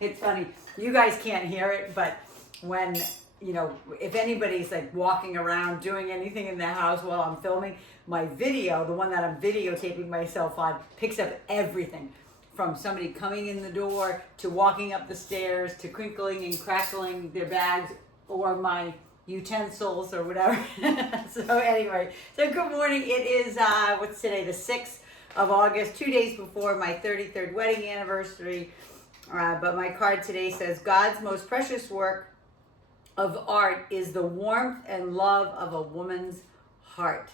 It's funny. You guys can't hear it, but when, you know, if anybody's like walking around doing anything in the house while I'm filming, my video, the one that I'm videotaping myself on, picks up everything from somebody coming in the door to walking up the stairs to crinkling and crackling their bags or my utensils or whatever. So anyway, so good morning. It is, what's today, the 6th of August, 2 days before my 33rd wedding anniversary. But my card today says, God's most precious work of art is the warmth and love of a woman's heart.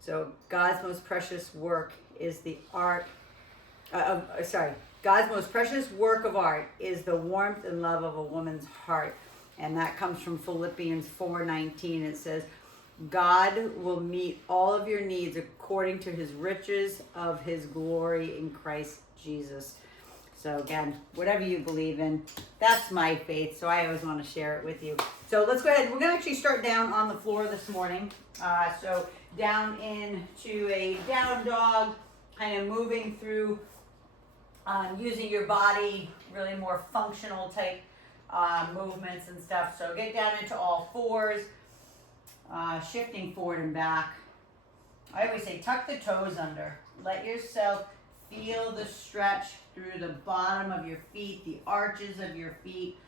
So God's most precious work is the art, God's most precious work of art is the warmth and love of a woman's heart. And that comes from Philippians 4:19. It says, God will meet all of your needs according to his riches of his glory in Christ Jesus. So again, whatever you believe in, that's my faith. So I always want to share it with you. So let's go ahead. We're going to actually start down on the floor this morning. So down into a down dog, kind of moving through, using your body, really more functional type movements and stuff. So get down into all fours, shifting forward and back. I always say tuck the toes under. Let yourself feel the stretch through the bottom of your feet, the arches of your feet.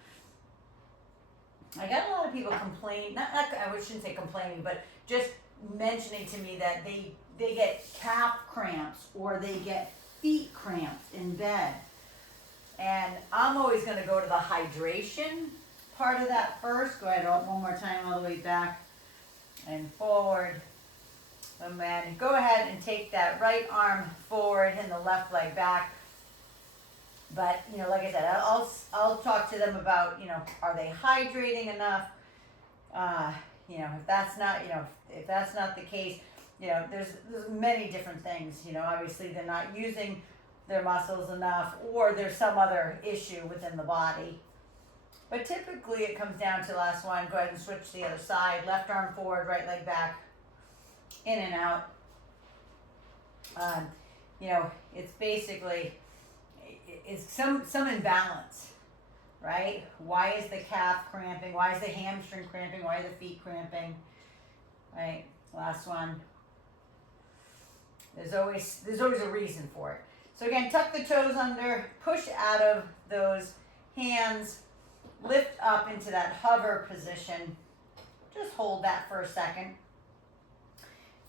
I got a lot of people complain, I shouldn't say complaining, but just mentioning to me that they get calf cramps or they get feet cramps in bed. And I'm always going to go to the hydration part of that first. Go ahead, one more time, all the way back and forward. And then go ahead and take that right arm forward and the left leg back. But, you know, like I said, I'll talk to them about, you know, are they hydrating enough? You know, if that's not the case, you know, there's many different things. You know, obviously they're not using their muscles enough, or there's some other issue within the body. But typically it comes down to, last one, go ahead and switch to the other side. Left arm forward, right leg back, in and out. You know, it's basically, it's some imbalance, right? Why is the calf cramping? Why is the hamstring cramping? Why are the feet cramping? Right, last one. There's always a reason for it. So again, tuck the toes under, push out of those hands, lift up into that hover position. Just hold that for a second.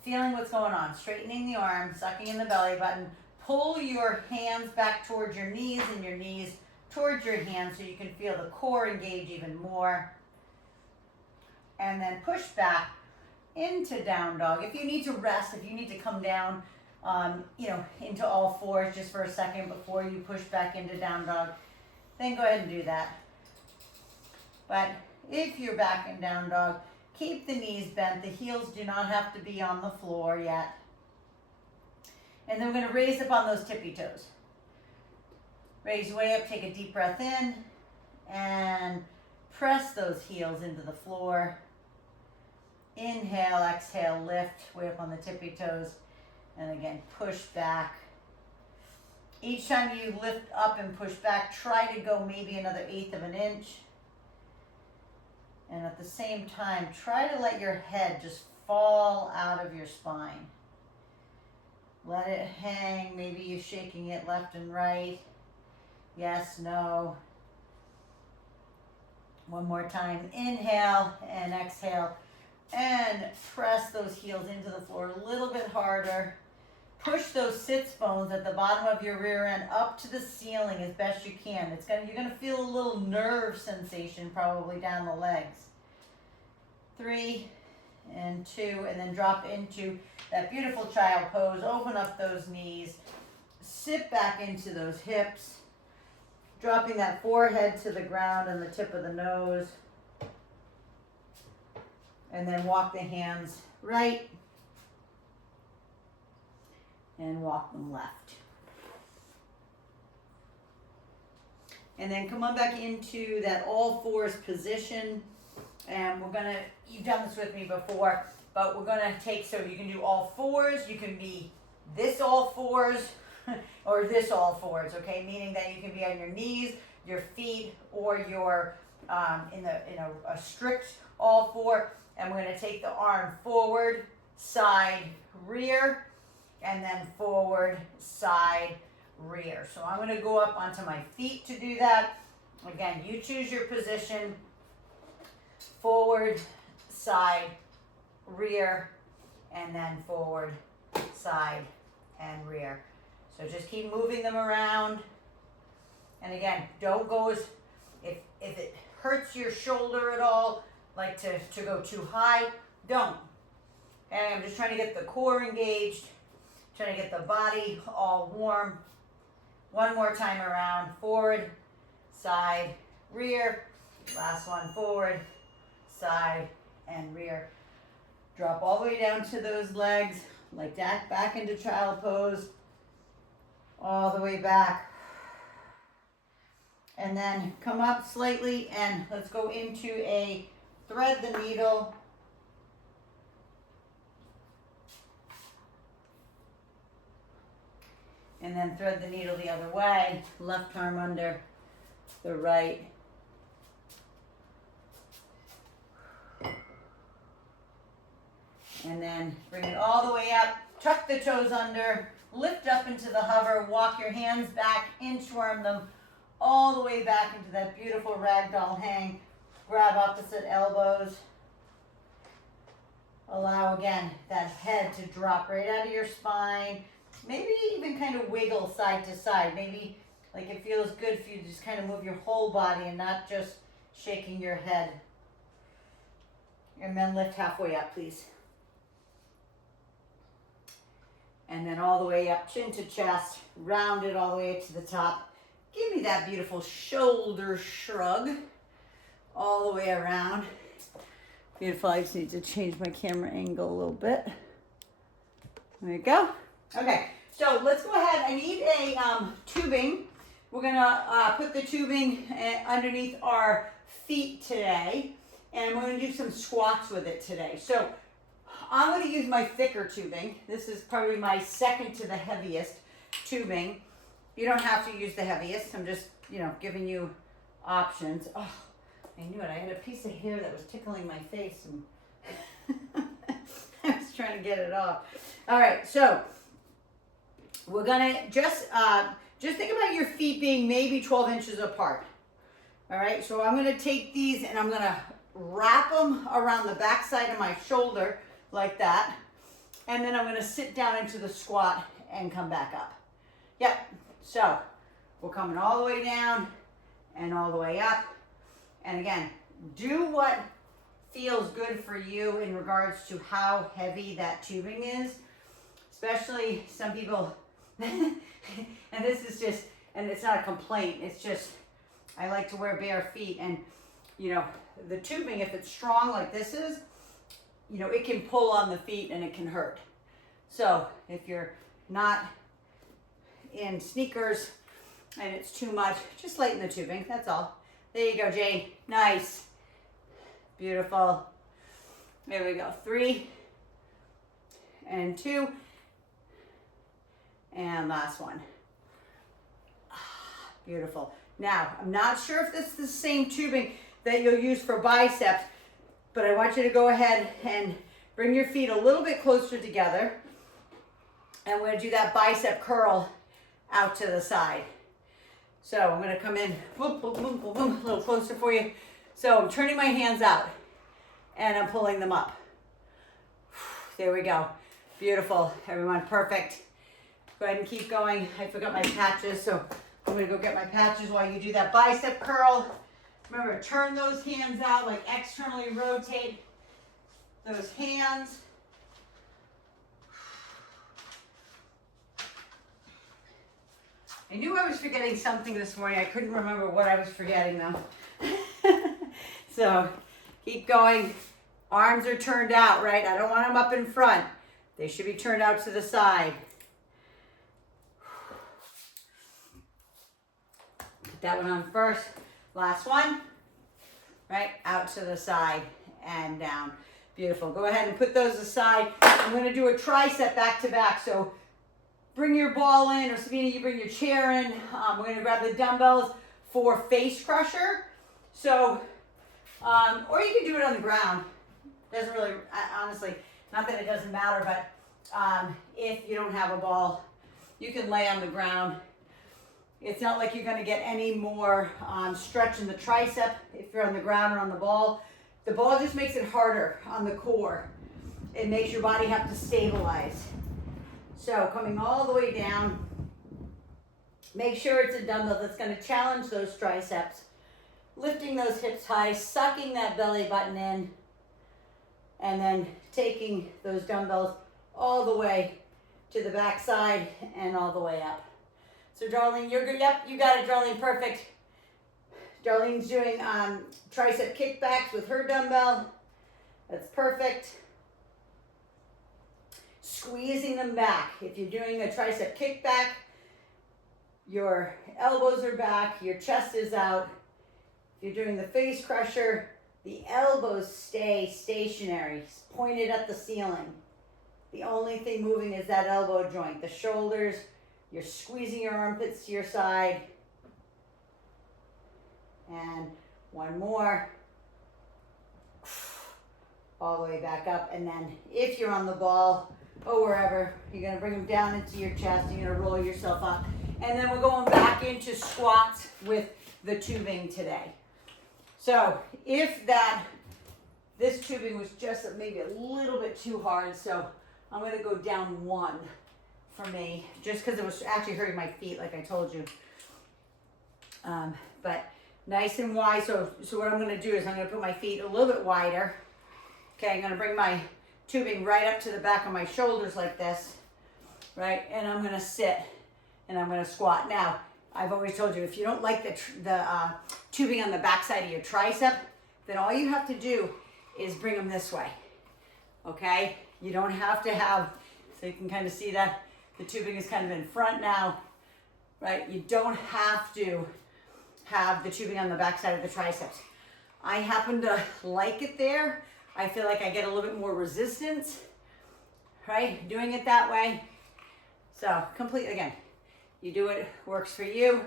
Feeling what's going on, straightening the arm, sucking in the belly button. Pull your hands back towards your knees and your knees towards your hands so you can feel the core engage even more. And then push back into down dog. If you need to rest, if you need to come down, you know, into all fours just for a second before you push back into down dog, then go ahead and do that. But if you're back in down dog, keep the knees bent. The heels do not have to be on the floor yet. And then we're going to raise up on those tippy toes. Raise way up, take a deep breath in, and press those heels into the floor. Inhale, exhale, lift, way up on the tippy toes. And again, push back. Each time you lift up and push back, try to go maybe another 1/8 of an inch. And at the same time, try to let your head just fall out of your spine. Let it hang. Maybe you're shaking it left and right. Yes, no. One more time. Inhale and exhale. And press those heels into the floor a little bit harder. Push those sits bones at the bottom of your rear end up to the ceiling as best you can. You're gonna feel a little nerve sensation probably down the legs. 3 and 2, and then drop into that beautiful child pose. Open up those knees. Sit back into those hips. Dropping that forehead to the ground and the tip of the nose. And then walk the hands right and walk them left. And then come on back into that all fours position. And you've done this with me before, but we're gonna take, so you can do all fours, you can be this all fours, or this all fours, okay? Meaning that you can be on your knees, your feet, or your in a strict all four. And we're gonna take the arm forward, side, rear, and then forward, side, rear. So I'm gonna go up onto my feet to do that. Again, you choose your position, forward, side, rear, and then forward, side, and rear. So just keep moving them around. And again, don't go as, if it hurts your shoulder at all, like to go too high, don't. And I'm just trying to get the core engaged, trying to get the body all warm. One more time around, forward, side, rear. Last one, forward, side, and rear. Drop all the way down to those legs, like that, back into child pose, all the way back. And then come up slightly and let's go into a thread the needle. And then thread the needle the other way, left arm under the right. And then bring it all the way up, tuck the toes under, lift up into the hover, walk your hands back, inchworm them all the way back into that beautiful ragdoll hang. Grab opposite elbows. Allow again that head to drop right out of your spine. Maybe even kind of wiggle side to side. Maybe like it feels good for you to just kind of move your whole body and not just shaking your head. And then lift halfway up, please. And then all the way up, chin to chest, round it all the way to the top. Give me that beautiful shoulder shrug all the way around. Beautiful. I just need to change my camera angle a little bit. There you go. Okay, so let's go ahead. I need a tubing. We're gonna put the tubing underneath our feet today, and we're gonna do some squats with it today. So I'm gonna use my thicker tubing. This is probably my second to the heaviest tubing. You don't have to use the heaviest. I'm just, giving you options. Oh, I knew it. I had a piece of hair that was tickling my face, and I was trying to get it off. All right, so we're gonna just think about your feet being maybe 12 inches apart. All right, so I'm gonna take these and I'm gonna wrap them around the back side of my shoulder like that, and then I'm gonna sit down into the squat and come back up. Yep, so we're coming all the way down and all the way up. And again, do what feels good for you in regards to how heavy that tubing is. Especially some people, and this is just, and it's not a complaint, it's just, I like to wear bare feet, and the tubing, if it's strong like this is, it can pull on the feet and it can hurt. So if you're not in sneakers and it's too much, just lighten the tubing, that's all. There you go, Jane. Nice. Beautiful. There we go. 3 and 2. And last one. Beautiful. Now, I'm not sure if this is the same tubing that you'll use for biceps, but I want you to go ahead and bring your feet a little bit closer together. And we're going to do that bicep curl out to the side. So I'm going to come in boom, boom, boom, boom, boom, a little closer for you. So I'm turning my hands out and I'm pulling them up. There we go. Beautiful, everyone. Perfect. Go ahead and keep going. I forgot my patches, so I'm going to go get my patches while you do that bicep curl. Remember, turn those hands out, like externally rotate those hands. I knew I was forgetting something this morning. I couldn't remember what I was forgetting though. So keep going. Arms are turned out, right? I don't want them up in front. They should be turned out to the side. Put that one on first. Last one. Right? Out to the side and down. Beautiful. Go ahead and put those aside. I'm going to do a tricep back to back. So bring your ball in, or Sabina, you bring your chair in. We're gonna grab the dumbbells for face crusher. So, or you can do it on the ground. Doesn't really, honestly, not that it doesn't matter, but if you don't have a ball, you can lay on the ground. It's not like you're going to get any more stretch in the tricep if you're on the ground or on the ball. The ball just makes it harder on the core. It makes your body have to stabilize. So coming all the way down, make sure it's a dumbbell that's going to challenge those triceps, lifting those hips high, sucking that belly button in, and then taking those dumbbells all the way to the back side and all the way up. So Darlene, you're good. Yep, you got it, Darlene. Perfect. Darlene's doing tricep kickbacks with her dumbbell. That's perfect. Squeezing them back. If you're doing a tricep kickback, your elbows are back, your chest is out. If you're doing the face crusher, the elbows stay stationary, pointed at the ceiling. The only thing moving is that elbow joint. The shoulders, you're squeezing your armpits to your side. And one more. All the way back up. And then if you're on the ball or wherever, you're going to bring them down into your chest. You're going to roll yourself up. And then we're going back into squats with the tubing today. So if this tubing was just maybe a little bit too hard, so I'm going to go down one for me, just because it was actually hurting my feet, like I told you. But nice and wide. So what I'm going to do is I'm going to put my feet a little bit wider. Okay, I'm going to bring my tubing right up to the back of my shoulders like this, right? And I'm going to sit and I'm going to squat. Now, I've always told you, if you don't like the tubing on the back side of your tricep, then all you have to do is bring them this way, okay? You don't have to have, so you can kind of see that the tubing is kind of in front now, right? You don't have to have the tubing on the back side of the triceps. I happen to like it there. I feel like I get a little bit more resistance, right? Doing it that way. So complete, again, you do it, works for you,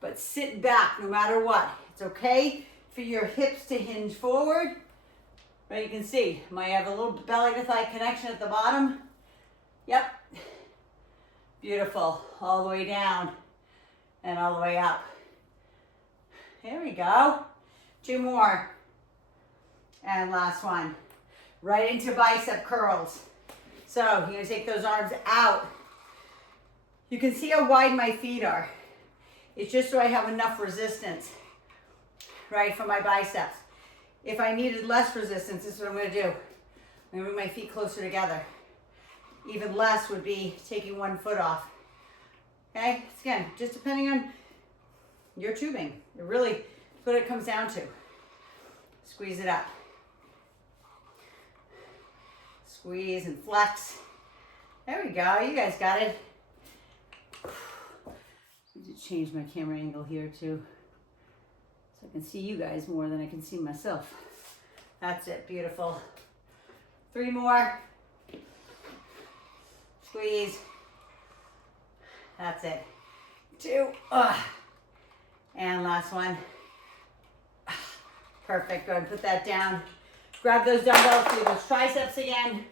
but sit back no matter what. It's okay for your hips to hinge forward, right? You can see, might have a little belly to thigh connection at the bottom. Yep. Beautiful. All the way down and all the way up. There we go. Two more. And last one. Right into bicep curls. So you're going to take those arms out. You can see how wide my feet are. It's just so I have enough resistance, right, for my biceps. If I needed less resistance, this is what I'm going to do. I'm going to bring my feet closer together. Even less would be taking one foot off. Okay? It's, again, just depending on your tubing. It really is what it comes down to. Squeeze it up. Squeeze and flex. There we go. You guys got it. I need to change my camera angle here too, so I can see you guys more than I can see myself. That's it. Beautiful. Three more. Squeeze. That's it. Two. And last one. Perfect. Go ahead and put that down. Grab those dumbbells, do those triceps again.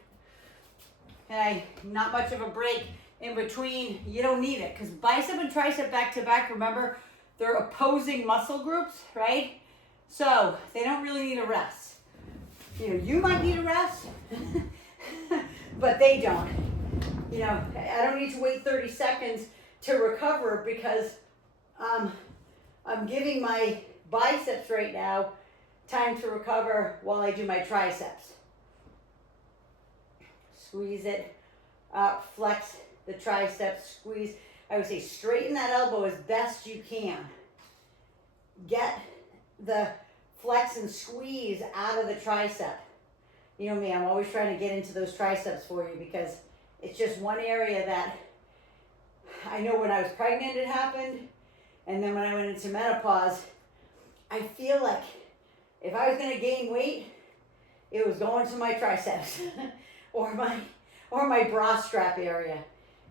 Okay, not much of a break in between. You don't need it because bicep and tricep back to back, remember, they're opposing muscle groups, right? So they don't really need a rest. You know, you might need a rest, but they don't. You know, I don't need to wait 30 seconds to recover because I'm giving my biceps right now time to recover while I do my triceps. Squeeze it up, flex the triceps, squeeze. I would say straighten that elbow as best you can. Get the flex and squeeze out of the tricep. You know me, I'm always trying to get into those triceps for you because it's just one area that I know when I was pregnant it happened, and then when I went into menopause, I feel like if I was going to gain weight, it was going to my triceps or my bra strap area.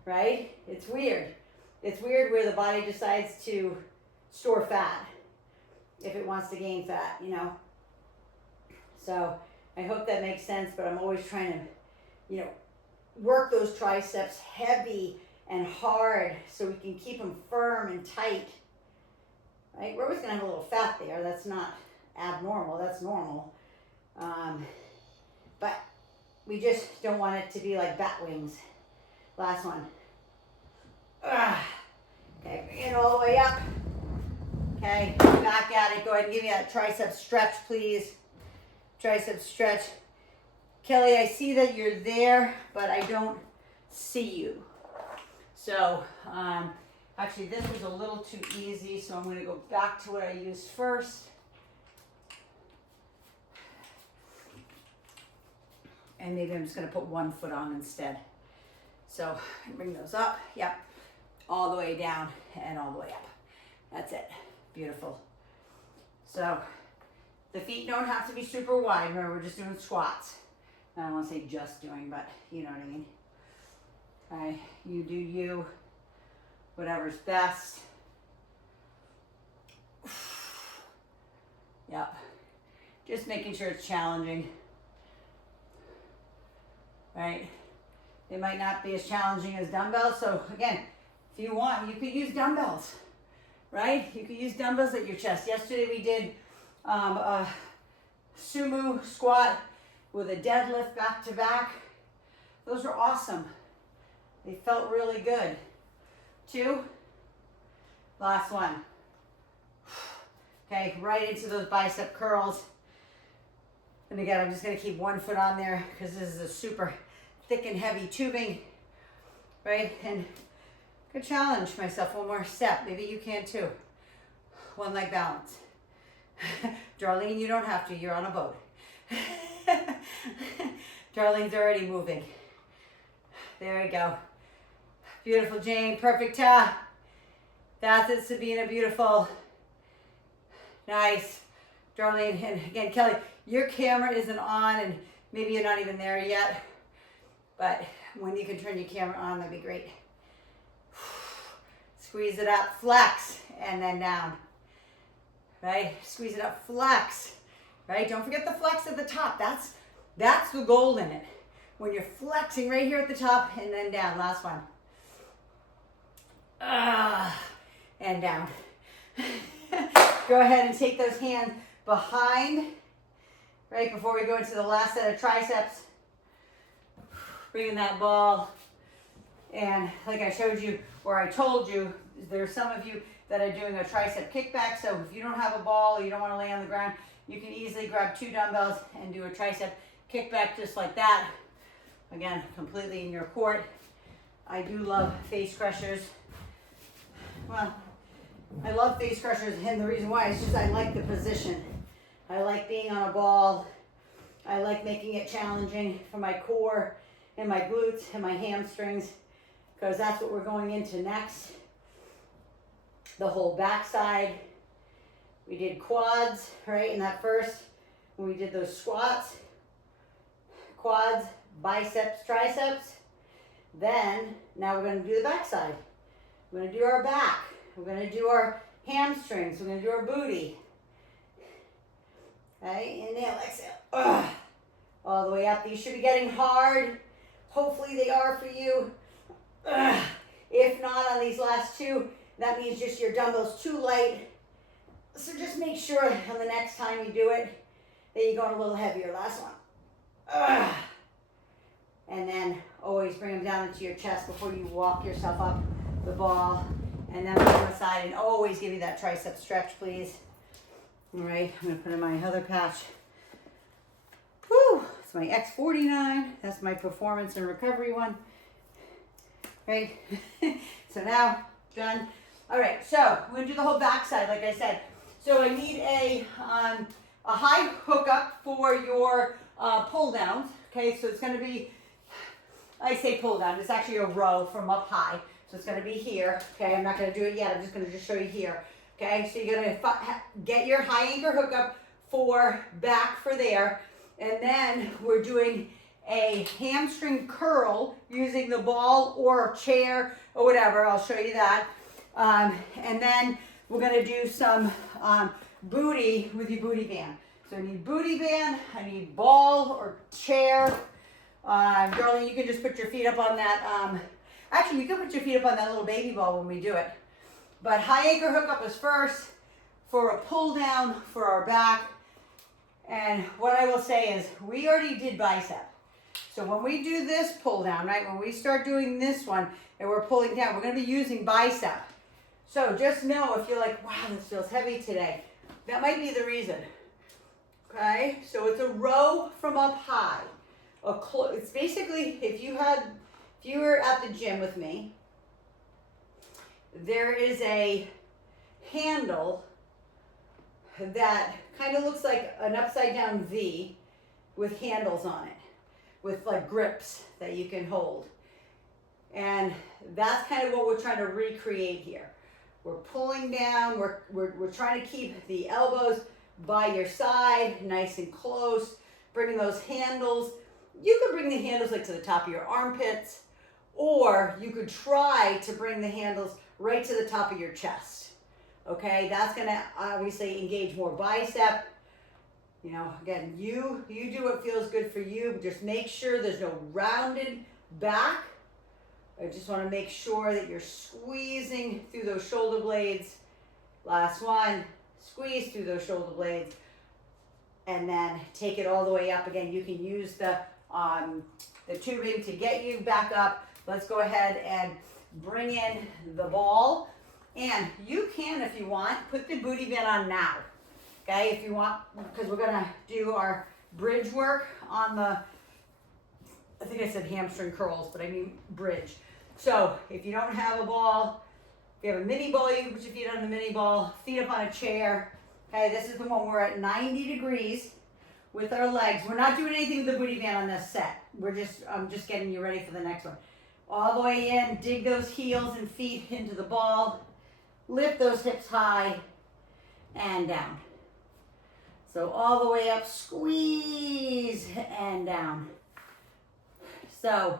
right? It's weird. It's weird where the body decides to store fat if it wants to gain fat, you know. So I hope that makes sense, but I'm always trying to, you know, work those triceps heavy and hard so we can keep them firm and tight, right? We're always gonna have a little fat there. That's not abnormal, that's normal. But we just don't want it to be like bat wings. Last one. Okay, bring it all the way up. Okay, back at it. Go ahead and give me that tricep stretch, please. Tricep stretch. Kelly, I see that you're there, but I don't see you. So, actually this was a little too easy, so I'm gonna go back to what I used first. And maybe I'm just gonna put one foot on instead. So bring those up, yep, all the way down and all the way up. That's it, beautiful. So the feet don't have to be super wide. Remember, we're just doing squats. I don't want to say just doing, but you know what I mean. Okay, you do you, whatever's best. Yep, just making sure it's challenging. Right? They might not be as challenging as dumbbells. So again, if you want, you could use dumbbells, right? You could use dumbbells at your chest. Yesterday we did a sumo squat with a deadlift back to back. Those were awesome. They felt really good. 2, last one. Okay, right into those bicep curls. And again, I'm just gonna keep one foot on there because this is a super thick and heavy tubing, right? And I could challenge myself one more step. Maybe you can too. One leg balance. Darlene, you don't have to, you're on a boat. Darlene's already moving. There we go. Beautiful, Jane, perfect. That's it, Sabina, beautiful. Nice. Darlene, and again, Kelly, your camera isn't on and maybe you're not even there yet, but when you can turn your camera on, that'd be great. Squeeze it up, flex, and then down, right? Squeeze it up, flex, right? Don't forget the flex at the top. That's the goal in it. When you're flexing right here at the top and then down, last one. And down. Go ahead and take those hands behind, right before we go into the last set of triceps. Bringing that ball, and like I showed you, or I told you, there's some of you that are doing a tricep kickback, so if you don't have a ball or you don't want to lay on the ground, you can easily grab 2 dumbbells and do a tricep kickback just like that. Again, completely in your court. I do love face crushers. Well, I love face crushers, and the reason why is just I like the position. I like being on a ball. I like making it challenging for my core and my glutes and my hamstrings, because that's what we're going into next. The whole backside. We did quads, right, in that first, when we did those squats. Quads, biceps, triceps. Then, now we're going to do the backside. We're going to do our back. We're going to do our hamstrings. We're going to do our booty. Okay, inhale, exhale. All the way up. These should be getting hard. Hopefully they are for you. If not, on these last 2, that means just your dumbbell's too light. So just make sure on the next time you do it that you're going a little heavier. Last one. And then always bring them down into your chest before you walk yourself up the ball. And then we'll go aside and always give you that tricep stretch, please. All right, I'm going to put in my other patch. Whew, it's my X49. That's my performance and recovery one. Right? So now, done. All right, so we're going to do the whole backside, like I said. So I need a high hookup for your pull downs. Okay, so it's going to be, I say pull down, it's actually a row from up high. So it's going to be here. Okay, I'm not going to do it yet. I'm just going to just show you here. Okay, so you're going to get your high anchor hookup for back for there. And then we're doing a hamstring curl using the ball or chair or whatever. I'll show you that. And then we're gonna do some booty with your booty band. So I need booty band, I need ball or chair. Darling, you can just put your feet up on that. Actually, you can put your feet up on that little baby ball when we do it. But high anchor hookup is first for a pull down for our back. And what I will say is we already did bicep. So when we do this pull down, right, when we start doing this one and we're pulling down, we're going to be using bicep. So just know if you're like, wow, this feels heavy today, that might be the reason. Okay, so it's a row from up high. It's basically, if you were at the gym with me, there is a handle that kind of looks like an upside down V with handles on it, with like grips that you can hold. And that's kind of what we're trying to recreate here. We're pulling down, we're trying to keep the elbows by your side, nice and close, bringing those handles. You could bring the handles like to the top of your armpits, or you could try to bring the handles right to the top of your chest. Okay, that's gonna obviously engage more bicep. You know, again, you do what feels good for you. Just make sure there's no rounded back. I just want to make sure that you're squeezing through those shoulder blades. Last one, squeeze through those shoulder blades, and then take it all the way up. Again, you can use the tubing to get you back up. Let's go ahead and bring in the ball. And you can, if you want, put the booty band on now. Okay, if you want, because we're gonna do our bridge work on the, I think I said hamstring curls, but I mean bridge. So if you don't have a ball, if you have a mini ball, you can put your feet on the mini ball, feet up on a chair. Okay, this is the one we're at 90 degrees with our legs. We're not doing anything with the booty band on this set. I'm just getting you ready for the next one. All the way in, dig those heels and feet into the ball. Lift those hips high and down. So all the way up, squeeze and down. So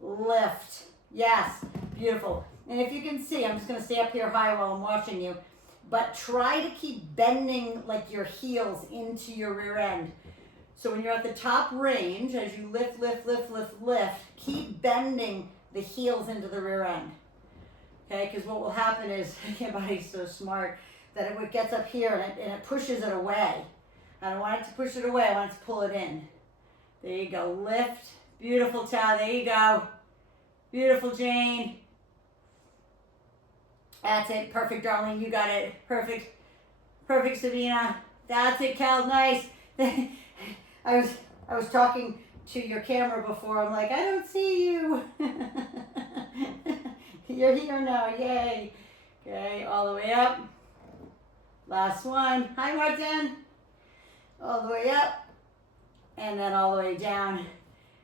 lift, yes, beautiful. And if you can see, I'm just gonna stay up here high while I'm watching you, but try to keep bending like your heels into your rear end. So when you're at the top range, as you lift, lift, lift, lift, lift, keep bending the heels into the rear end. Okay, because what will happen is, your body's so smart that it gets up here and it pushes it away. I don't want it to push it away, I want it to pull it in. There you go, lift. Beautiful, Tao, there you go. Beautiful, Jane. That's it, perfect, darling, you got it. Perfect, perfect, Sabina. That's it, Cal, nice. I was talking to your camera before, I'm like, I don't see you. You're here now, yay. Okay, all the way up. Last one. Hi, Martin. All the way up. And then all the way down.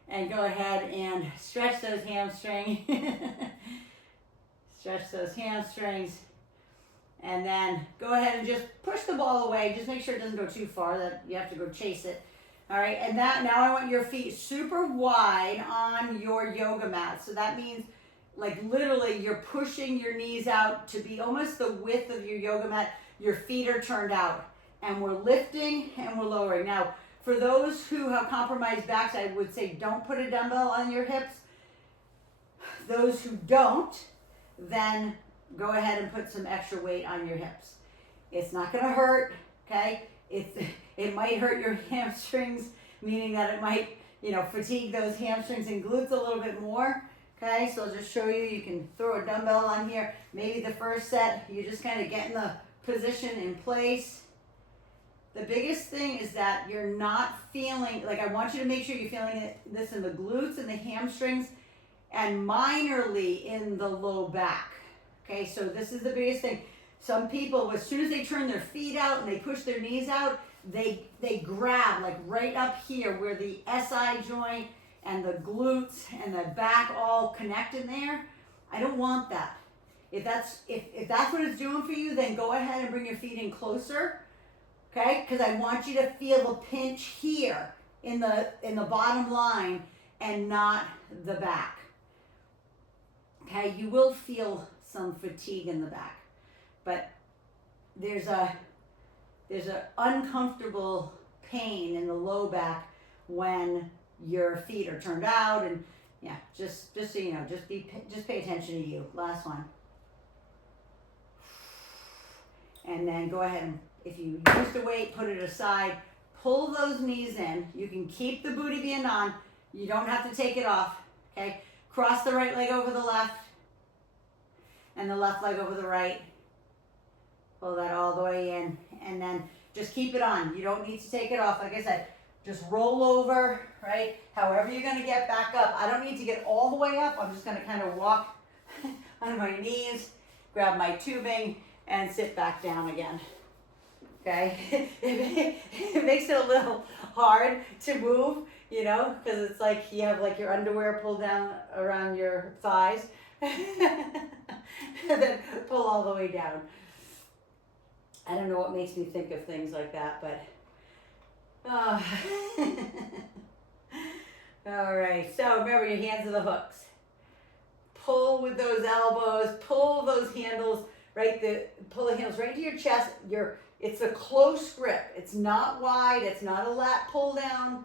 And go ahead and stretch those hamstrings. Stretch those hamstrings. And then go ahead and just push the ball away. Just make sure it doesn't go too far, that you have to go chase it. All right, and now I want your feet super wide on your yoga mat. So that means like literally you're pushing your knees out to be almost the width of your yoga mat. Your feet are turned out, and we're lifting and we're lowering. Now, for those who have compromised backs, I would say don't put a dumbbell on your hips. Those who don't, then go ahead and put some extra weight on your hips. It's not gonna hurt, okay? It might hurt your hamstrings, meaning that it might, fatigue those hamstrings and glutes a little bit more. Okay, so I'll just show you, you can throw a dumbbell on here. Maybe the first set, you just kind of get in the position in place. The biggest thing is that you're not feeling, like I want you to make sure you're feeling this in the glutes and the hamstrings and minorly in the low back. Okay, so this is the biggest thing. Some people, as soon as they turn their feet out and they push their knees out, they grab like right up here where the SI joint and the glutes and the back all connect in there. I don't want that. If that's what it's doing for you, then go ahead and bring your feet in closer, okay? Because I want you to feel the pinch here in the bottom line and not the back. Okay, you will feel some fatigue in the back, but there's a uncomfortable pain in the low back when your feet are turned out, and yeah, just so you know, just pay attention to you. Last one. And then go ahead and, if you use the weight, put it aside, pull those knees in. You can keep the booty band on. You don't have to take it off, okay? Cross the right leg over the left and the left leg over the right. Pull that all the way in, and then just keep it on. You don't need to take it off. Like I said, just roll over, right? However you're gonna get back up. I don't need to get all the way up. I'm just gonna kind of walk on my knees, grab my tubing, and sit back down again. Okay? It makes it a little hard to move, you know, because it's like you have like your underwear pulled down around your thighs and then pull all the way down. I don't know what makes me think of things like that, but all right, so remember, your hands are the hooks. Pull with those elbows, pull those handles, right? Pull the handles right into your chest. It's a close grip. It's not wide. It's not a lat pull down.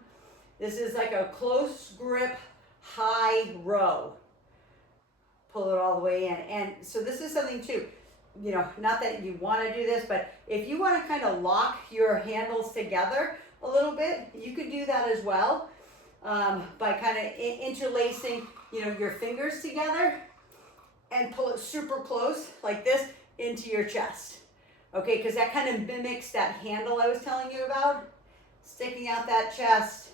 This is like a close grip, high row. Pull it all the way in. And so this is something too, you know, not that you want to do this, but if you want to kind of lock your handles together a little bit, you could do that as well, by kind of interlacing, you know, your fingers together and pull it super close like this into your chest. Okay, because that kind of mimics that handle I was telling you about. Sticking out that chest,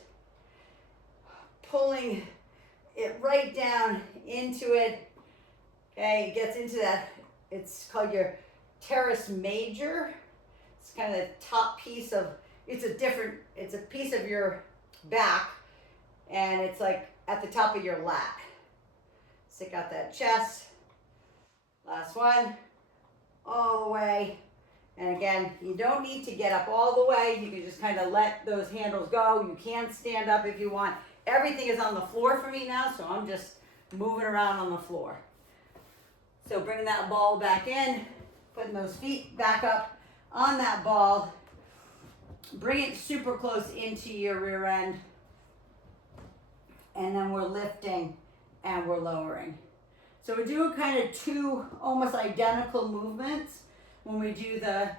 pulling it right down into it. Okay, it gets into that, it's called your teres major. It's kind of the top piece of, it's a piece of your back, and it's like at the top of your lat. Stick out that chest. Last one, all the way. And again, you don't need to get up all the way. You can just kind of let those handles go. You can stand up if you want. Everything is on the floor for me now, so I'm just moving around on the floor. So bringing that ball back in, putting those feet back up on that ball. Bring it super close into your rear end. And then we're lifting and we're lowering. So we're doing kind of two almost identical movements when we do the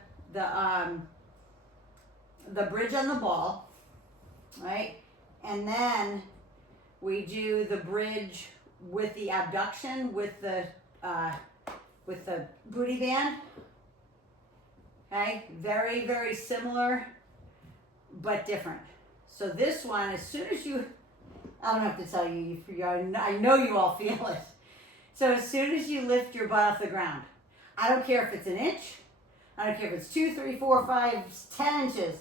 bridge on the ball, right? And then we do the bridge with the abduction with the booty band. Okay, very, very similar, but different. So this one, as soon as you, I don't have to tell you, I know you all feel it. So as soon as you lift your butt off the ground, I don't care if it's an inch, I don't care if it's 2, 3, 4, 5, 10 inches,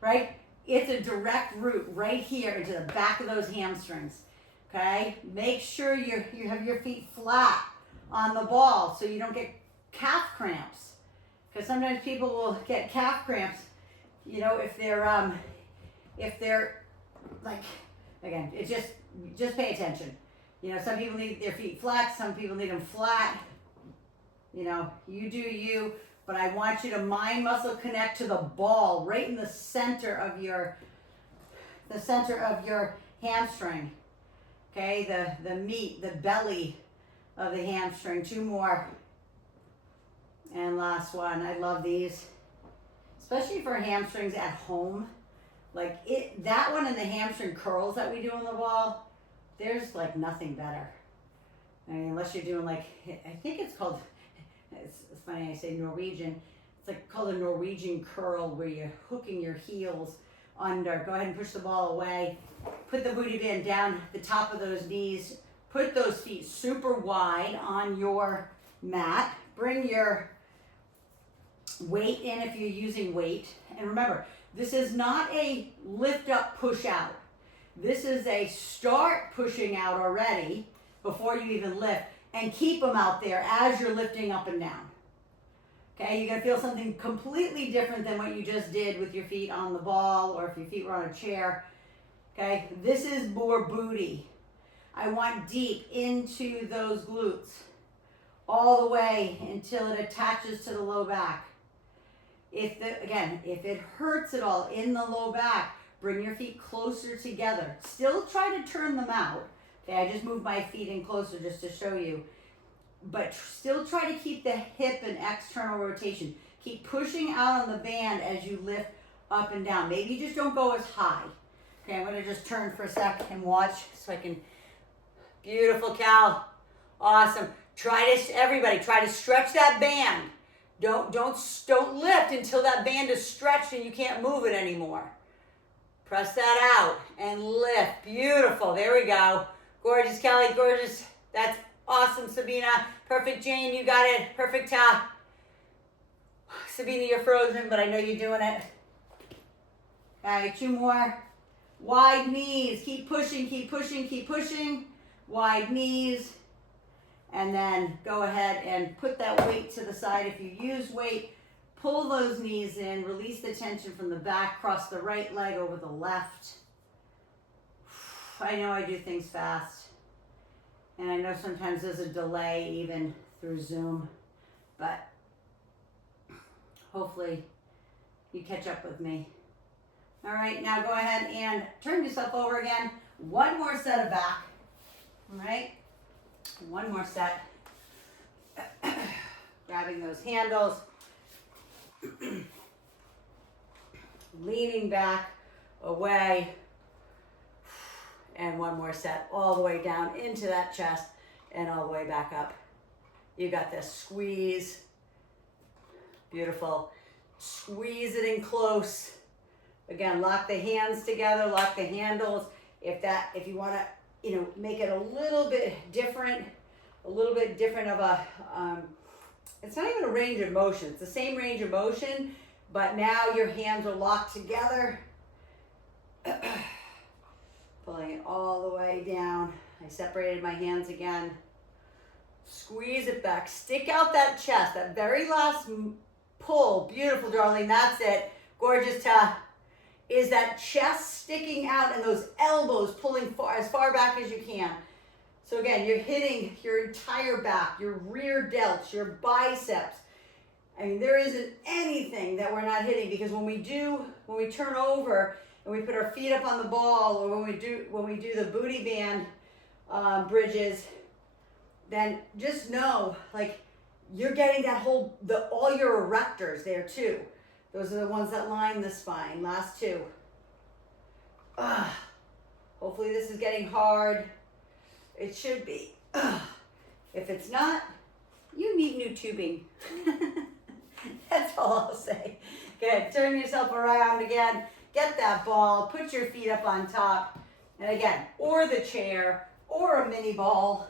right? It's a direct route right here into the back of those hamstrings, okay? Make sure you have your feet flat on the ball so you don't get calf cramps. Because sometimes people will get calf cramps, you know, if they're like, again, it's just pay attention. You know, some people need their feet flat, some people need them flat. You know, you do you, but I want you to mind muscle connect to the ball right in the center of your hamstring. Okay, the meat, the belly of the hamstring. 2 more. And last one. I love these, especially for hamstrings at home. Like that one and the hamstring curls that we do on the ball, there's like nothing better. I mean, unless you're doing like, I think it's called, it's funny I say Norwegian, it's like called a Norwegian curl where you're hooking your heels under. Go ahead and push the ball away. Put the booty band down the top of those knees. Put those feet super wide on your mat. Bring your weight in if you're using weight. And remember, this is not a lift up, push out. This is a start pushing out already before you even lift, and keep them out there as you're lifting up and down. Okay, you're gonna feel something completely different than what you just did with your feet on the ball or if your feet were on a chair. Okay, this is more booty. I want deep into those glutes, all the way until it attaches to the low back. If it hurts at all in the low back, bring your feet closer together. Still try to turn them out. Okay, I just moved my feet in closer just to show you. But still try to keep the hip and external rotation. Keep pushing out on the band as you lift up and down. Maybe just don't go as high. Okay, I'm gonna just turn for a sec and watch so I can, beautiful, Cal, awesome. Everybody, try to stretch that band. Don't lift until that band is stretched and you can't move it anymore. Press that out and lift, beautiful, there we go. Gorgeous, Kelly, gorgeous, that's awesome, Sabina. Perfect, Jane, you got it. Perfect, Sabina, you're frozen, but I know you're doing it. All right, 2 more. Wide knees, keep pushing, keep pushing, keep pushing. Wide knees. And then go ahead and put that weight to the side. If you use weight, pull those knees in, release the tension from the back, cross the right leg over the left. I know I do things fast. And I know sometimes there's a delay even through Zoom, but hopefully you catch up with me. All right, now go ahead and turn yourself over again. 1 more set of back, all right? 1 more set. Grabbing those handles. Leaning back, away. And 1 more set, all the way down into that chest and all the way back up. You got this, squeeze. Beautiful. Squeeze it in close. Again, lock the hands together, lock the handles. If you want to, make it a little bit different of a, it's not even a range of motion. It's the same range of motion, but now your hands are locked together. Pulling it all the way down. I separated my hands again. Squeeze it back. Stick out that chest. That very last pull. Beautiful, darling. That's it. Gorgeous, Ta. Is that chest sticking out and those elbows pulling as far back as you can. So again, you're hitting your entire back, your rear delts, your biceps. I mean, there isn't anything that we're not hitting, because when we turn over and we put our feet up on the ball, or when we do the booty band bridges, then just know, like, you're getting all your erectors there too. Those are the ones that line the spine. Last 2. Hopefully this is getting hard. It should be. If it's not, you need new tubing. That's all I'll say. Good. Turn yourself around again. Get that ball, put your feet up on top, and again, or the chair, or a mini ball,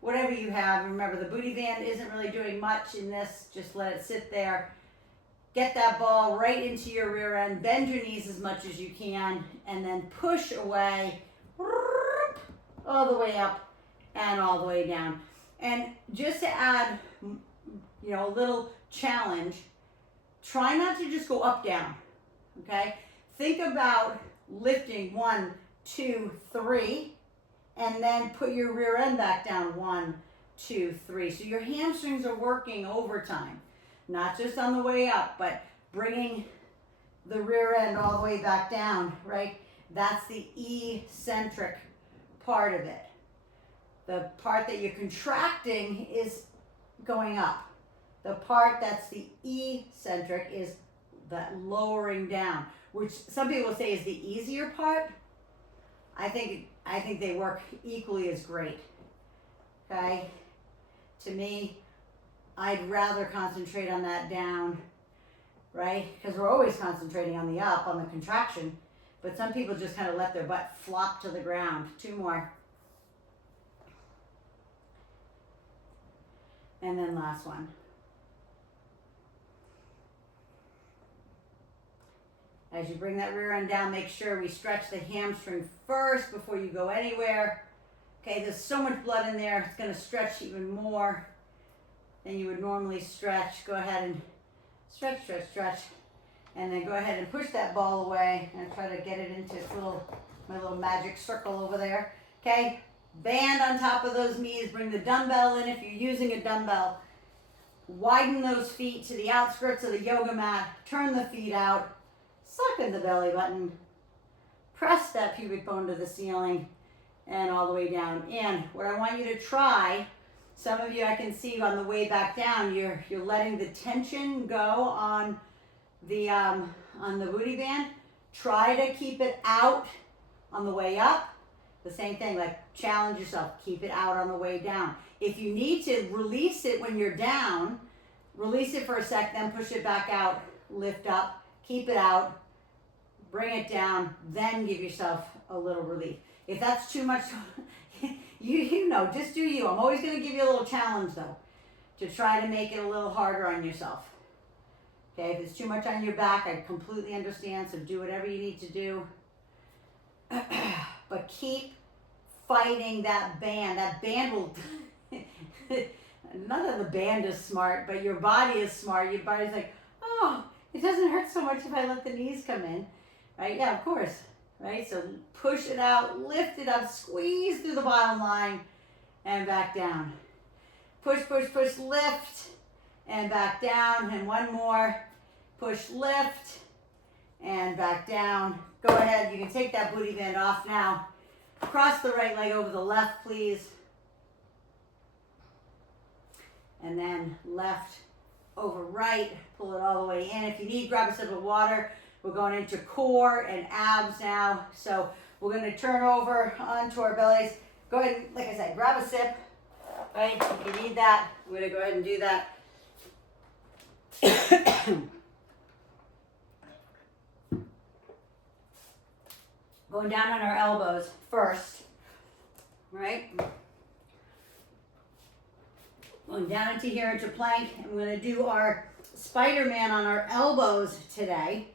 whatever you have. Remember, the booty band isn't really doing much in this, just let it sit there. Get that ball right into your rear end, bend your knees as much as you can, and then push away, all the way up and all the way down. And just to add, a little challenge, try not to just go up, down, okay? Think about lifting 1, 2, 3, and then put your rear end back down 1, 2, 3. So your hamstrings are working overtime, not just on the way up, but bringing the rear end all the way back down, right? That's the eccentric part of it. The part that you're contracting is going up. The part that's the eccentric is that lowering down, which some people say is the easier part. I think they work equally as great. Okay? To me, I'd rather concentrate on that down, right? Because we're always concentrating on the up, on the contraction. But some people just kind of let their butt flop to the ground. 2 more. And then last one. As you bring that rear end down, make sure we stretch the hamstring first before you go anywhere. Okay, there's so much blood in there, it's gonna stretch even more than you would normally stretch. Go ahead and stretch, stretch, stretch. And then go ahead and push that ball away and try to get it into its little my little magic circle over there. Okay, band on top of those knees. Bring the dumbbell in if you're using a dumbbell. Widen those feet to the outskirts of the yoga mat. Turn the feet out. Suck in the belly button. Press that pubic bone to the ceiling and all the way down. And what I want you to try, some of you I can see on the way back down, you're letting the tension go on the booty band. Try to keep it out on the way up. The same thing, like challenge yourself, keep it out on the way down. If you need to release it when you're down, release it for a sec, then push it back out, lift up, keep it out, bring it down, then give yourself a little relief. If that's too much, you know, just do you. I'm always going to give you a little challenge though, to try to make it a little harder on yourself. Okay, if it's too much on your back, I completely understand, so do whatever you need to do. But keep fighting that band. That band will, none of the band is smart, but your body is smart. Your body's like, oh, it doesn't hurt so much if I let the knees come in. Right? Yeah, of course. Right? So push it out, lift it up, squeeze through the bottom line, and back down. Push, push, push, lift, and back down. And one more. Push, lift, and back down. Go ahead, you can take that booty band off now. Cross the right leg over the left, please. And then left over right. Pull it all the way in. If you need, grab a sip of water. We're going into core and abs now. So we're going to turn over onto our bellies. Go ahead and, like I said, grab a sip. Right? If you need that, we're going to go ahead and do that. Going down on our elbows first, right? Going down into here into plank, and we're going to do our Spiderman on our elbows today.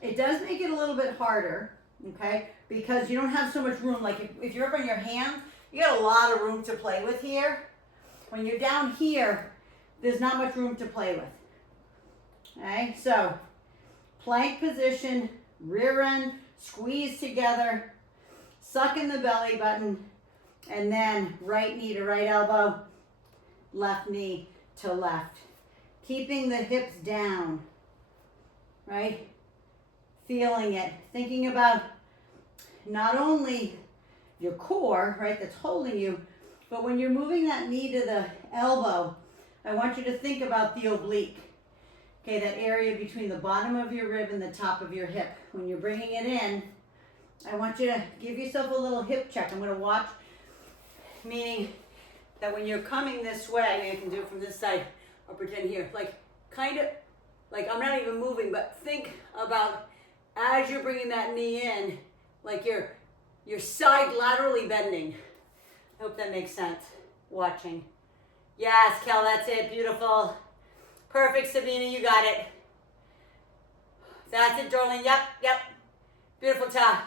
It does make it a little bit harder, okay? Because you don't have so much room. Like if you're up on your hands, you got a lot of room to play with here. When you're down here, there's not much room to play with. Okay, so plank position, rear end, squeeze together, suck in the belly button, and then right knee to right elbow, left knee to left. Keeping the hips down, right? Feeling it, thinking about not only your core, right, that's holding you, but when you're moving that knee to the elbow, I want you to think about the oblique. Okay, that area between the bottom of your rib and the top of your hip. When you're bringing it in, I want you to give yourself a little hip check. I'm going to watch, meaning that when you're coming this way, I can do it from this side, I'll pretend here, like kind of, like I'm not even moving, but think about as you're bringing that knee in, like you're side laterally bending. I hope that makes sense, watching. Yes, Kel, that's it, beautiful. Perfect, Sabina, you got it. That's it, darling. Yep. Beautiful top.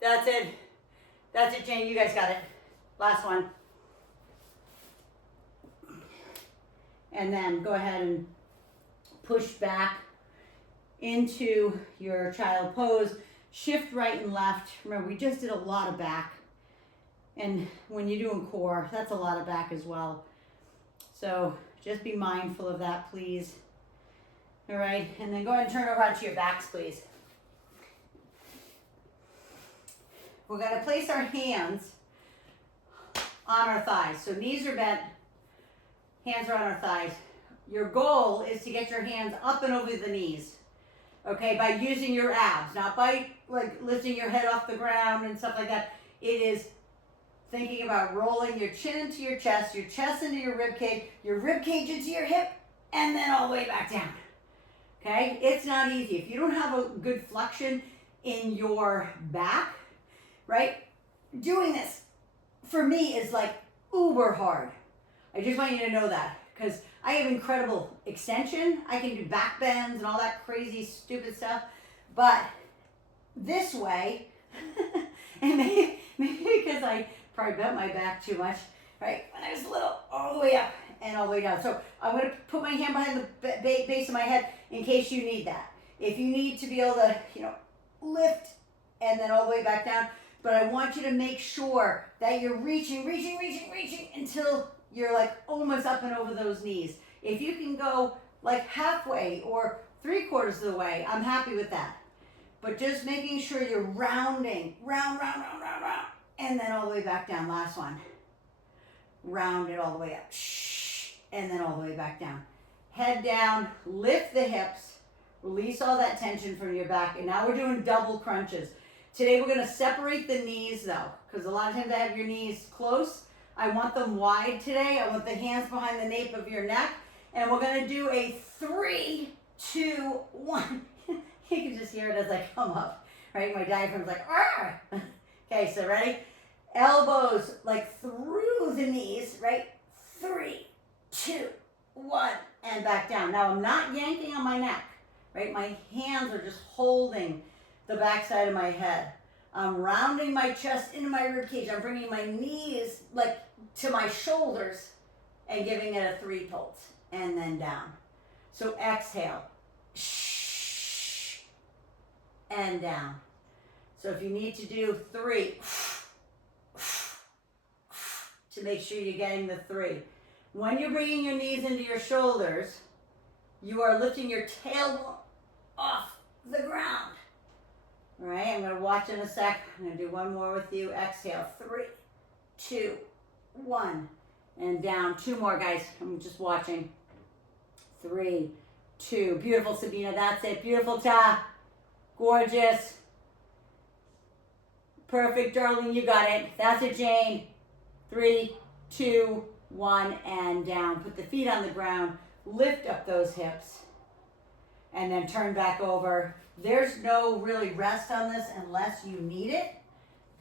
That's it. That's it, Jane. You guys got it. Last one. And then go ahead and push back into your child pose. Shift right and left. Remember, we just did a lot of back. And when you're doing core, that's a lot of back as well. So just be mindful of that, please. All right, and then go ahead and turn over onto your backs, please. We're going to place our hands on our thighs. So knees are bent, hands are on our thighs. Your goal is to get your hands up and over the knees, okay, by using your abs, not by like lifting your head off the ground and stuff like that. It is thinking about rolling your chin into your chest into your rib cage into your hip, and then all the way back down. Okay? It's not easy. If you don't have a good flexion in your back, right? Doing this, for me, is like uber hard. I just want you to know that, because I have incredible extension. I can do back bends and all that crazy, stupid stuff. But this way, and maybe because I probably bent my back too much, right? When I was little, all the way up and all the way down. So I'm going to put my hand behind the base of my head in case you need that. If you need to be able to, lift and then all the way back down. But I want you to make sure that you're reaching until you're like almost up and over those knees. If you can go like halfway or 3/4 of the way, I'm happy with that. But just making sure you're rounding, round, and then all the way back down. Last one. Round it all the way up, and then all the way back down. Head down, lift the hips, release all that tension from your back, and now we're doing double crunches. Today we're gonna separate the knees though, because a lot of times I have your knees close. I want them wide today. I want the hands behind the nape of your neck, and we're gonna do a 3, 2, 1. You can just hear it as I come up, right? My diaphragm's like, ah! Okay, so ready? Elbows like through the knees, right? 3, 2, 1, and back down. Now I'm not yanking on my neck, right? My hands are just holding the back side of my head. I'm rounding my chest into my rib cage. I'm bringing my knees like to my shoulders and giving it a 3 pulse, and then down. So exhale, and down. So if you need to do 3, to make sure you're getting the 3. When you're bringing your knees into your shoulders, you are lifting your tailbone off the ground. All right, I'm going to watch in a sec. I'm going to do one more with you. Exhale, 3, 2, 1, and down. 2 more, guys. I'm just watching. 3, 2. Beautiful, Sabina. That's it. Beautiful, Ta. Gorgeous. Perfect, darling. You got it. That's it, Jane. 3, 2, 1, and down. Put the feet on the ground. Lift up those hips. And then turn back over. There's no really rest on this unless you need it.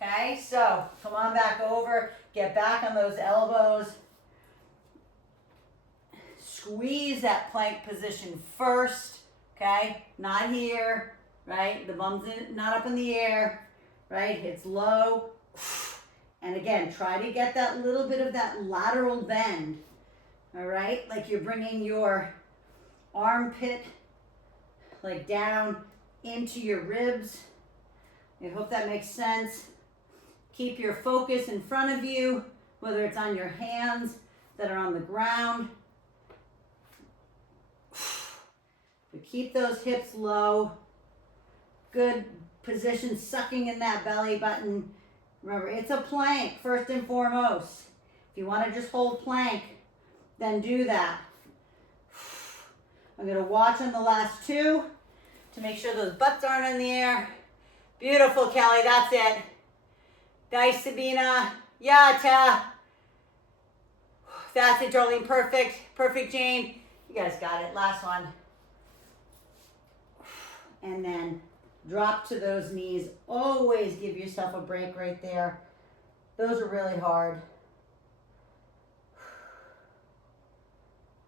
Okay, so come on back over. Get back on those elbows. Squeeze that plank position first. Okay, not here, right? The bum's not up in the air, right? It's low. And again, try to get that little bit of that lateral bend, all right? Like you're bringing your armpit like down into your ribs. I hope that makes sense. Keep your focus in front of you, whether it's on your hands that are on the ground. But keep those hips low. Good position, sucking in that belly button. Remember, it's a plank first and foremost. If you want to just hold plank, then do that. I'm going to watch on the last 2 to make sure those butts aren't in the air. Beautiful, Kelly. That's it. Nice, Sabina. Yata. That's it, Darlene. Perfect. Perfect, Jane. You guys got it. Last one. And then drop to those knees. Always give yourself a break right there. Those are really hard.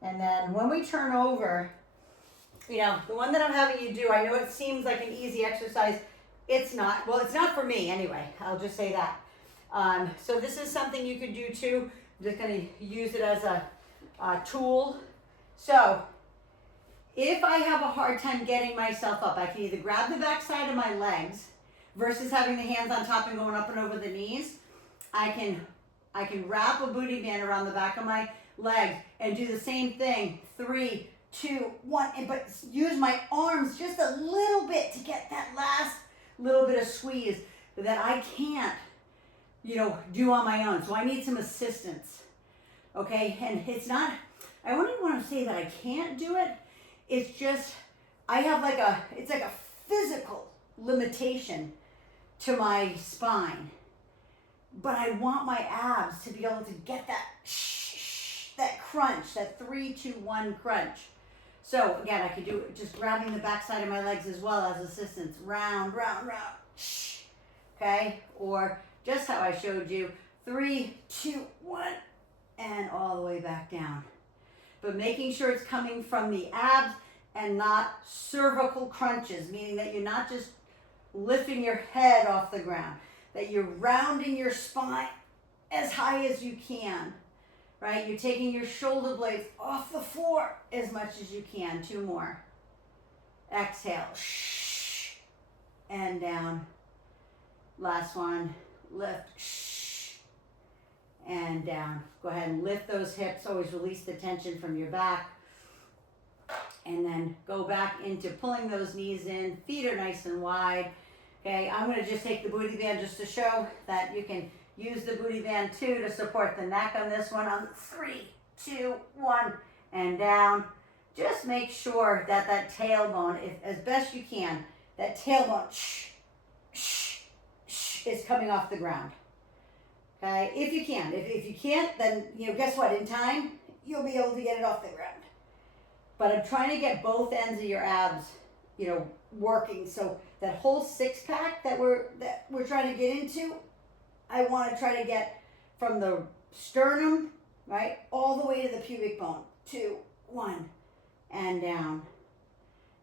And then when we turn over, you know, the one that I'm having you do, I know it seems like an easy exercise. It's not. Well, it's not for me anyway. I'll just say that. So this is something you could do too. I'm just going to use it as a tool. So if I have a hard time getting myself up, I can either grab the back side of my legs versus having the hands on top and going up and over the knees. I can wrap a booty band around the back of my legs and do the same thing. 3, 2, 1, but use my arms just a little bit to get that last little bit of squeeze that I can't, you know, do on my own. So I need some assistance. Okay, and it's not, I wouldn't want to say that I can't do it. It's just, I have like it's like a physical limitation to my spine. But I want my abs to be able to get that crunch, that 3, 2, 1 crunch. So again, I could do it just grabbing the back side of my legs as well as assistance. Round, round, round. Okay, or just how I showed you. 3, 2, 1, and all the way back down. But making sure it's coming from the abs and not cervical crunches, meaning that you're not just lifting your head off the ground, that you're rounding your spine as high as you can, right? You're taking your shoulder blades off the floor as much as you can. 2 more. Exhale. And down. Last one, lift, shh, and down. Go ahead and lift those hips. Always release the tension from your back. And then go back into pulling those knees in. Feet are nice and wide. Okay, I'm gonna just take the booty band just to show that you can use the booty band too to support the neck on this one. On 3, 2, 1, and down. Just make sure that that tailbone, as best you can, that tailbone is coming off the ground. Okay, if you can. If you can't, then guess what? In time, you'll be able to get it off the ground. But I'm trying to get both ends of your abs, working. So that whole six pack that we're trying to get into, I want to try to get from the sternum, right, all the way to the pubic bone. 2, 1, and down.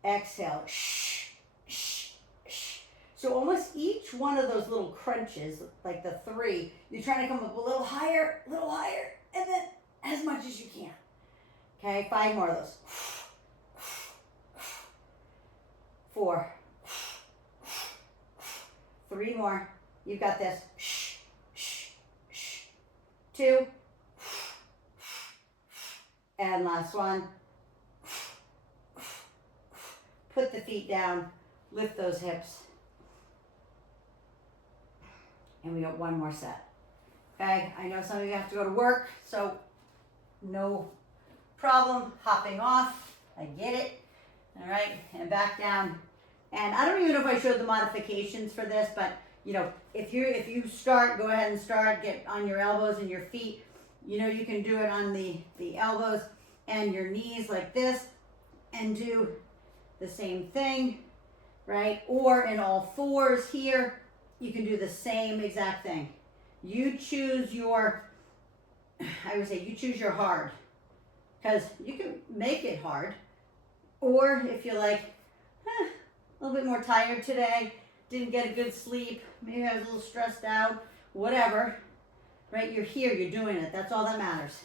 Exhale. Shh, shh, shh. So almost each one of those little crunches, like the 3, you're trying to come up a little higher, and then as much as you can. Okay, 5 more of those. 4. 3 more. You've got this. 2. And last one. Put the feet down. Lift those hips. And we got one more set. Okay, I know some of you have to go to work, so no problem hopping off. I get it. All right, and back down. And I don't even know if I showed the modifications for this, but if you start, go ahead and start. Get on your elbows and your feet. You can do it on the elbows and your knees like this, and do the same thing, right? Or in all fours here, you can do the same exact thing. You choose your, I would say you choose your hard, because you can make it hard. Or if you're like, a little bit more tired today, didn't get a good sleep, maybe I was a little stressed out, whatever, right? You're here, you're doing it. That's all that matters.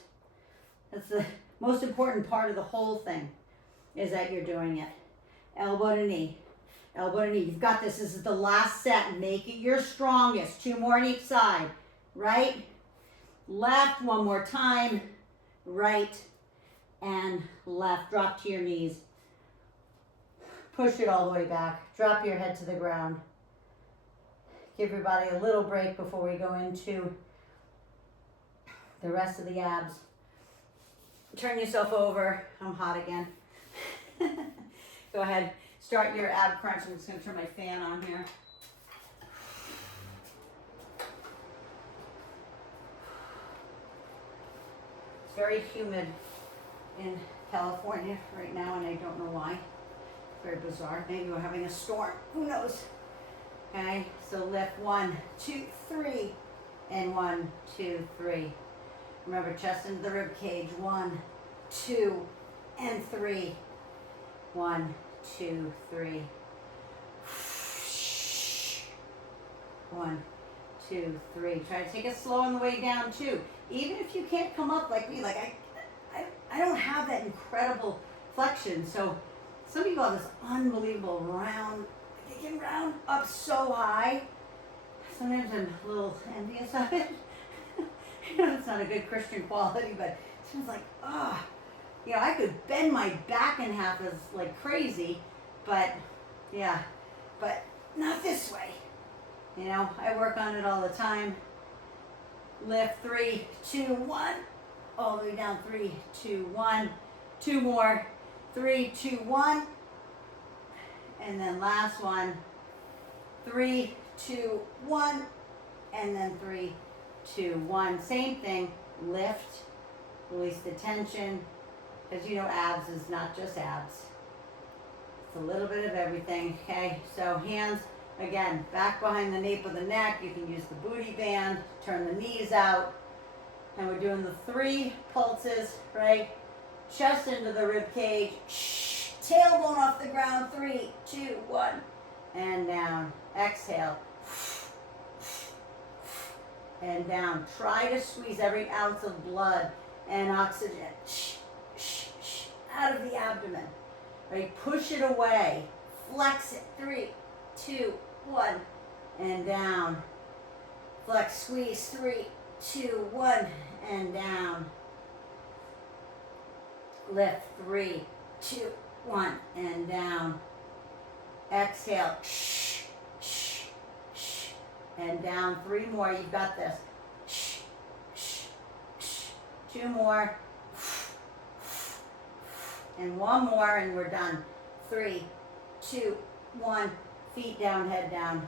That's the most important part of the whole thing, is that you're doing it. Elbow to knee, elbow to knee. You've got this. This is the last set. Make it your strongest. 2 more on each side. Right, left, one more time. Right and left. Drop to your knees. Push it all the way back. Drop your head to the ground. Give your body a little break before we go into the rest of the abs. Turn yourself over. I'm hot again. Go ahead. Start your ab crunch. I'm just going to turn my fan on here. It's very humid in California right now, and I don't know why. Very bizarre. Maybe we're having a storm. Who knows? Okay, so lift 1, 2, 3, and 1, 2, 3. Remember, chest into the rib cage. 1, 2, and 3. 1, 2, 3. 1, 2, 3. Try to take it slow on the way down too. Even if you can't come up like me, like I don't have that incredible flexion. So some people have this unbelievable round. They can round up so high. Sometimes I'm a little envious of it. I know it's not a good Christian quality, but it seems like, I could bend my back in half as like crazy, but yeah, but not this way. I work on it all the time. Lift 3, 2, 1, all the way down. 3, 2, 1, 2 more. 3, 2, 1, and then last one. 3, 2, 1, and then 3, 2, 1. Same thing. Lift, release the tension, because abs is not just abs. It's a little bit of everything. Okay, so hands. Again, back behind the nape of the neck. You can use the booty band, turn the knees out. And we're doing the 3 pulses, right? Chest into the rib cage. Shh. Tailbone off the ground. 3, 2, 1. And down. Exhale. And down. Try to squeeze every ounce of blood and oxygen out of the abdomen. Right? Push it away. Flex it. 3, 2, 1. and down. Flex, squeeze, 3, 2, 1, and down. Lift, 3, 2, 1, and down. Exhale, shh, shh, shh, and down. 3 more, you've got this. Shh, shh, shh. 2 more. And 1 more, and we're done. 3, 2, 1. Feet down, head down.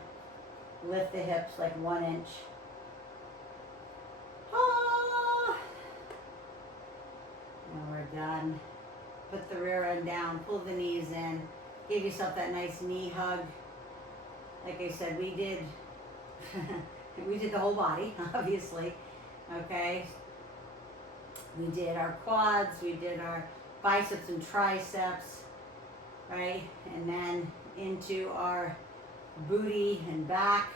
Lift the hips like 1 inch. Ah. And we're done. Put the rear end down. Pull the knees in. Give yourself that nice knee hug. Like I said, we did the whole body, obviously. Okay. We did our quads. We did our biceps and triceps, right? And then into our booty and back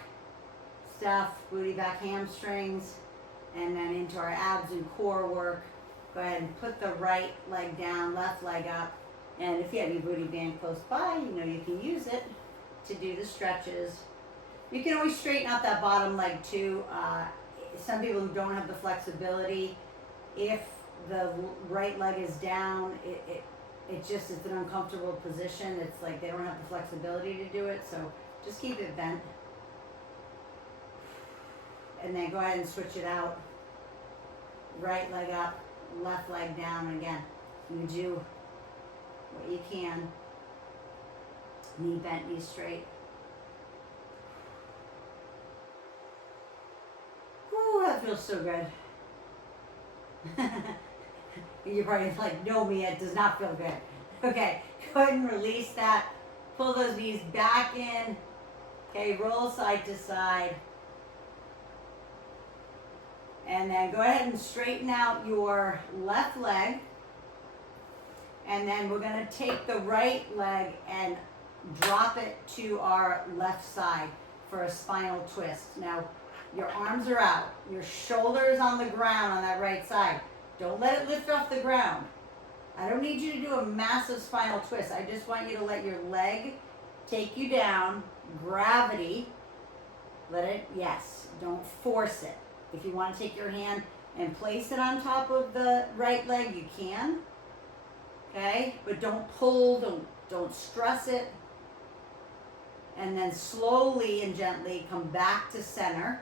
stuff, booty, back, hamstrings, and then into our abs and core work. Go ahead and put the right leg down, left leg up. And if you have your booty band close by, you know you can use it to do the stretches. You can always straighten out that bottom leg too. Some people who don't have the flexibility, if the right leg is down, it's an uncomfortable position. It's like they don't have the flexibility to do it, so just keep it bent. And then go ahead and switch it out. Right leg up, left leg down. And again, you do what you can. Knee bent, knee straight. Ooh, that feels so good. You're probably like, no, Mia, it does not feel good. Okay, go ahead and release that. Pull those knees back in. Okay, roll side to side. And then go ahead and straighten out your left leg. And then we're going to take the right leg and drop it to our left side for a spinal twist. Now, your arms are out. Your shoulders on the ground on that right side. Don't let it lift off the ground. I don't need you to do a massive spinal twist. I just want you to let your leg take you down. Gravity. Let it, yes, don't force it. If you want to take your hand and place it on top of the right leg, you can. Okay? But don't pull, don't stress it. And then slowly and gently come back to center.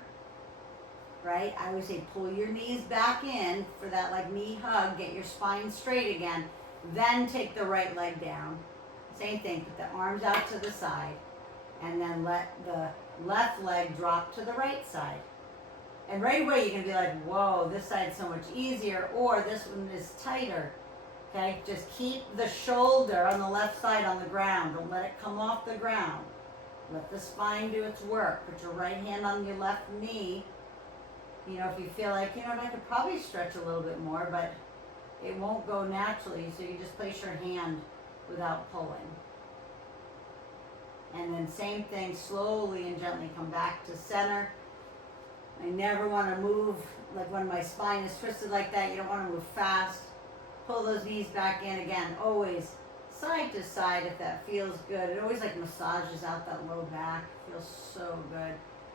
Right? I always say pull your knees back in for that like knee hug, get your spine straight again. Then take the right leg down. Same thing, put the arms out to the side. And then let the left leg drop to the right side. And right away you can be like, whoa, this side's so much easier, or this one is tighter. Okay, just keep the shoulder on the left side on the ground. Don't let it come off the ground. Let the spine do its work. Put your right hand on your left knee. You know, if you feel like, you know, I could probably stretch a little bit more, but it won't go naturally, so you just place your hand without pulling. And then same thing, slowly and gently come back to center. I never want to move, like when my spine is twisted like that, you don't want to move fast. Pull those knees back in again, always side to side if that feels good. It always like massages out that low back, feels so good.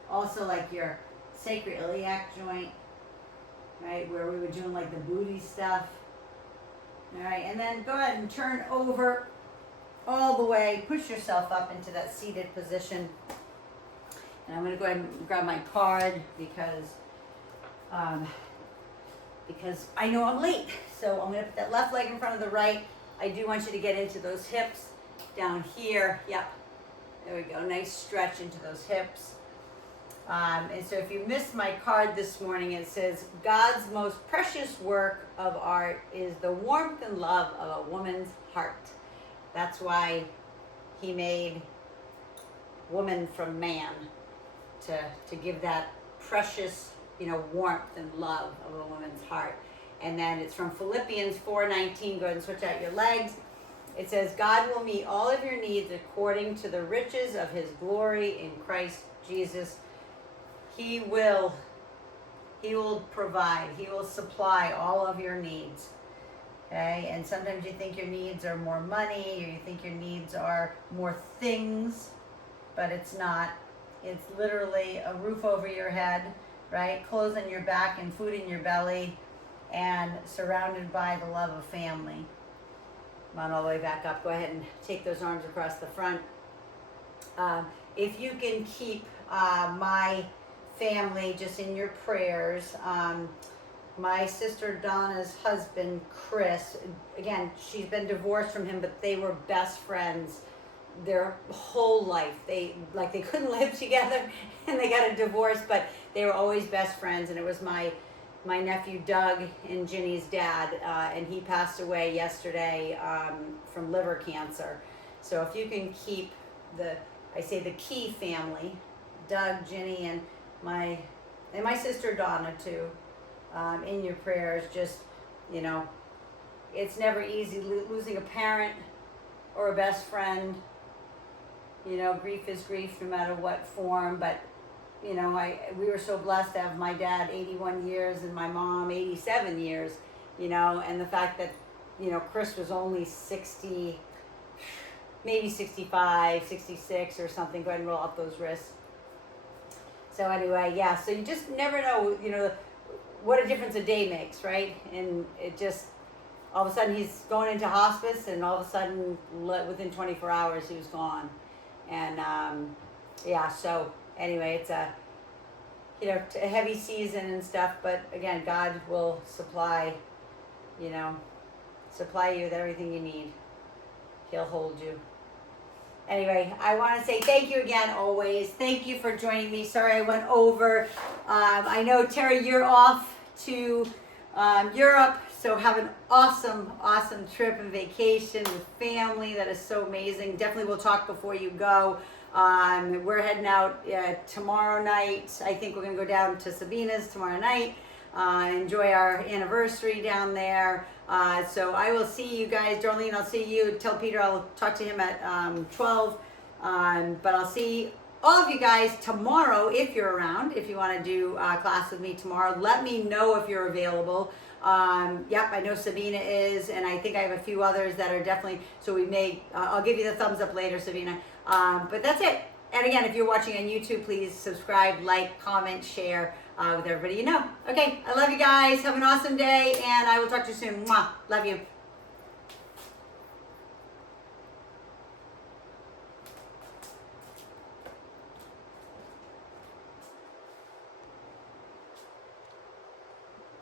Also like your sacroiliac joint, right, where we were doing like the booty stuff. All right, and then go ahead and turn over all the way, push yourself up into that seated position. And I'm going to go ahead and grab my card because I know I'm late. So I'm going to put that left leg in front of the right. I do want you to get into those hips down here. Yep. There we go. Nice stretch into those hips. And so if you missed my card this morning, it says, God's most precious work of art is the warmth and love of a woman's heart. That's why he made woman from man, to give that precious, you know, warmth and love of a woman's heart. And then it's from Philippians 4:19. Go ahead and switch out your legs. It says, God will meet all of your needs according to the riches of his glory in Christ Jesus. He will provide. He will supply all of your needs. Okay? And sometimes you think your needs are more money, or you think your needs are more things, but it's not. It's literally a roof over your head, right? Clothes on your back and food in your belly, and surrounded by the love of family. Come on all the way back up. Go ahead and take those arms across the front. If you can keep my family just in your prayers. My sister Donna's husband, Chris, again, she's been divorced from him, but they were best friends their whole life. They couldn't live together and they got a divorce, but they were always best friends. And it was my nephew Doug and Ginny's dad, and he passed away yesterday from liver cancer. So if you can keep the Key family, Doug, Ginny, and my sister Donna too, in your prayers. Just, it's never easy losing a parent or a best friend. Grief is grief no matter what form, but we were so blessed to have my dad 81 years and my mom 87 years, and the fact that, Chris was only 60, maybe 65, 66 or something. Go ahead and roll up those wrists. So anyway, yeah, so you just never know, what a difference a day makes, right? And it just, all of a sudden he's going into hospice, and all of a sudden within 24 hours he was gone. And yeah, so anyway, it's a heavy season and stuff, but again, God will supply you with everything you need. He'll hold you. Anyway, I want to say thank you again, always. Thank you for joining me. Sorry I went over. I know, Terry, you're off to Europe, so have an awesome trip and vacation with family. That is so amazing. Definitely we'll talk before you go. We're heading out tomorrow night. I think we're going to go down to Sabina's tomorrow night. Enjoy our anniversary down there. So I will see you guys. Darlene, I'll see you. Tell Peter I'll talk to him at 12. But I'll see all of you guys tomorrow if you're around. If you want to do class with me tomorrow, let me know if you're available. Yep, I know Sabina is, and I think I have a few others that are definitely, so we may, I'll give you the thumbs up later, Sabina. But that's it. And again, if you're watching on YouTube, please subscribe, like, comment, share with everybody you know. Okay, I love you guys. Have an awesome day, and I will talk to you soon. Mwah. Love you.